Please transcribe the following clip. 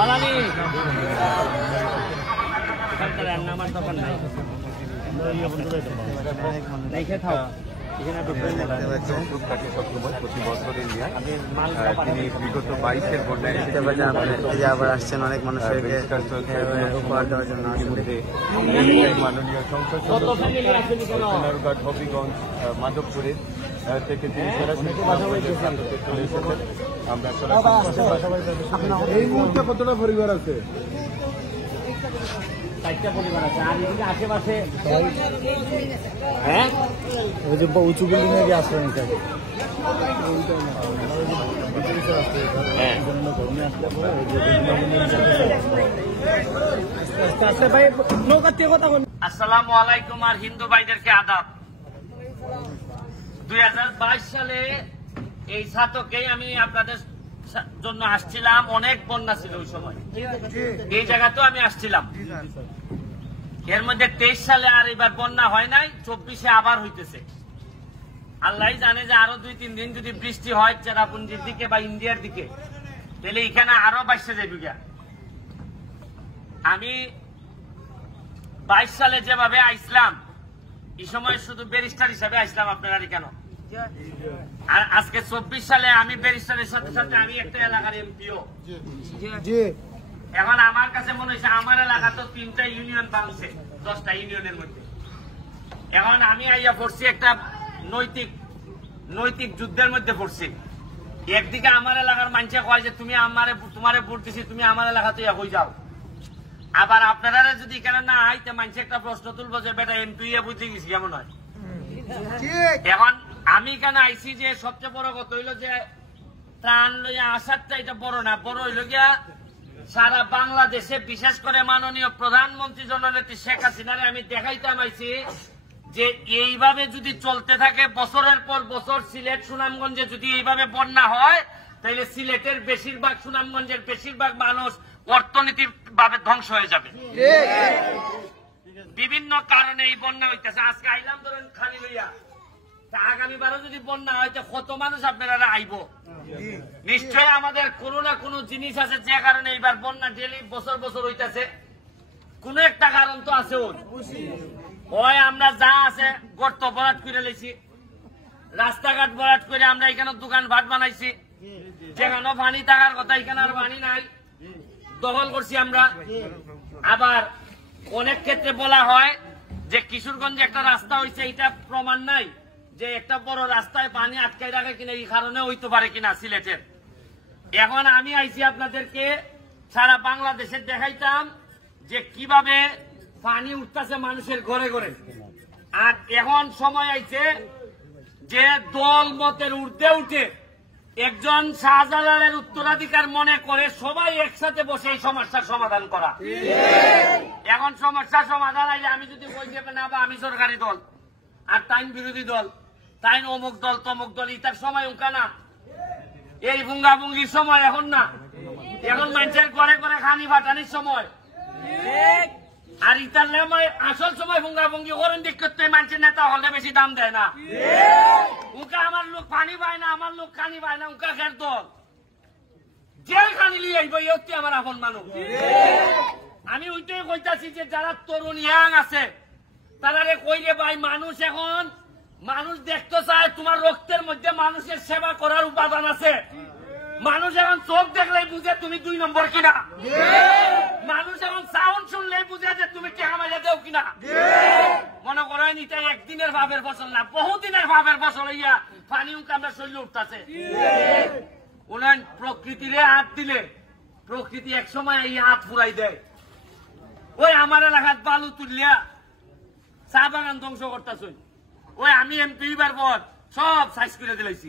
বালানি আমার দোকান নাই বিগত 22-এর বন্যায় আবার আসছেন অনেক মানুষকে উপহার দেওয়ার জন্য। মাননীয় সংসদ সোনারগাঁ হবিগঞ্জ মাধবপুরের থেকে তিনি সরাসরি চলে এসেছেন। আমরা এই মুহূর্তে কতটা পরিবার আছে? 4টা পরিবার আছে। আর এদিকে আশেপাশে ওই যে উঁচু বিল্ডিং এ আসলে আসসালামু আলাইকুম আর হিন্দু ভাইদেরকে আদাব। 2022 সালে এই ছাতকেই আমি আপনাদের জন্য আসছিলাম। অনেক বন্যা ছিল ওই সময়, এই জায়গাতেও আমি আসছিলাম। এর মধ্যে 23 সালে আর এবার বন্যা হয় নাই, 24-এ আবার হইতেছে। আল্লাহ জানে যে আরো 2-3 দিন যদি বৃষ্টি হয় চেরাপুঞ্জির দিকে বা ইন্ডিয়ার দিকে, তাহলে এখানে আরো বাইসে যাবে। আমি 22 সালে যেভাবে আইসলাম, এই সময় শুধু ব্যারিস্টার হিসাবে আইসলাম আপনারা কেন। আর আজকে 24 সালে আমি ব্যারিস্টারের সাথে সাথে আমি একটা এলাকার এমপিও। এখন আমার কাছে মনে হয়েছে আমার এলাকা তো 3টা ইউনিয়ন বাংছে 10টা ইউনিয়নের মধ্যে। এখন আমি আইয়া পড়ছি একটা নৈতিক যুদ্ধের মধ্যে পড়ছি। একদিকে আমার এলাকার মানুষে কয় যে তুমি তোমারে ভোট দিছি, তুমি আমার এলাকাতে হয়ে যাও। আবার আপনারা যদি এখানে না আইতে মানুষ একটা প্রশ্ন তুলবো যে বেটা এমপি বুঝতে গেছি কেমন হয়। এখন আমি কেন আইসি যে সবচেয়ে বড় কথা হইল যে ত্রাণ লইয়া আসারটা এটা বড় না, বড় হইল গিয়া সারা বাংলাদেশে বিশেষ করে মাননীয় প্রধানমন্ত্রী জননেত্রী শেখ হাসিনারে আমি দেখাইতাম আইছি যে এইভাবে যদি চলতে থাকে বছরের পর বছর সিলেট সুনামগঞ্জে যদি এইভাবে বন্যা হয়, তাহলে সিলেটের বেশিরভাগ সুনামগঞ্জের বেশিরভাগ মানুষ অর্থনৈতিক ভাবে ধ্বংস হয়ে যাবে। বিভিন্ন কারণে এই বন্যা হইতেছে। আজকে আইলাম ধরেন খালি লইয়া, আগামীবারও যদি বন্যা হয় কত মানুষ আপনারা আইব। নিশ্চয় আমাদের কোনো না কোনো জিনিস আছে যে কারণে এইবার বন্যা ডেলি বছর বছর হইতেছে। কোন একটা কারণ তো আছে। ওই আমরা যা আছে গর্ত ভরাট করে লেছি, রাস্তাঘাট ভরাট করে আমরা এখানে দোকান ভাট বানাইছি। যেখানে পানি থাকার কথা এখানে আর পানি নাই, দখল করছি আমরা। আবার অনেক ক্ষেত্রে বলা হয় যে কিশোরগঞ্জে একটা রাস্তা হয়েছে, এটা প্রমাণ নাই যে একটা বড় রাস্তায় পানি আটকাই রাখে কিনা, এই কারণে হইতে পারে কিনা সিলেটের। এখন আমি আইছি আপনাদেরকে সারা বাংলাদেশে দেখাইতাম যে কিভাবে পানি উঠতেছে মানুষের ঘরে ঘরে। আর এখন সময় আইছে যে দল মতের ঊর্ধ্বে উঠে একজন শাহজালালের উত্তরাধিকার মনে করে সবাই একসাথে বসে এই সমস্যার সমাধান করা। এখন সমস্যার সমাধান আইলে আমি যদি বই দেবে না বা আমি সরকারি দল আর তাইন বিরোধী দল, তাইন অমুক দল তমুক দল, ইতার সময় উঙ্কা না। এই ভুঙ্গাভুঙ্গির সময় এখন না, এখন মানুষের ঘরে ঘরে খানি ফাটানির সময়। আর ইতার আসল সময় ভুঙ্গাভুঙ্গি করেন দিক করতে মানুষের নেতা হলে বেশি দাম দেয় না। উনকা আমার লোক পানি পায় না, আমার লোক খানি পায় না, উনকা খের দল যে খানি লিয়ে আইব ইয়ত্তি আমার আপন মানুষ। আমি ওইটাই কইতাছি যে যারা তরুণ ইয়াং আছে তারা কইলে ভাই মানুষ এখন মানুষ দেখতে চায় তোমার রক্তের মধ্যে মানুষের সেবা করার উপাদান আছে। মানুষ এখন চোখ দেখলেই বুঝে তুমি 2 নম্বর কিনা। মানুষ এখন সাউন্ড শুনলেই বুঝে যে তুমি কে আমাকে দেও কিনা। মনে করেন এটা একদিনের ভাবের ফসল না, বহুদিনের ভাবের ফসল। ইয়া পানি উনকে আমরা শরীরে উঠতেছে। উন্নয়ন প্রকৃতিরে হাত দিলে প্রকৃতি এক সময় এই হাত ফুরাই দেয়। ওই আমার এলাকাত বালু তুলিয়া চা বাগান ধ্বংস করতেছ, ওই আমি এমপি বার পর সব সাইজ করে দিলাইছি।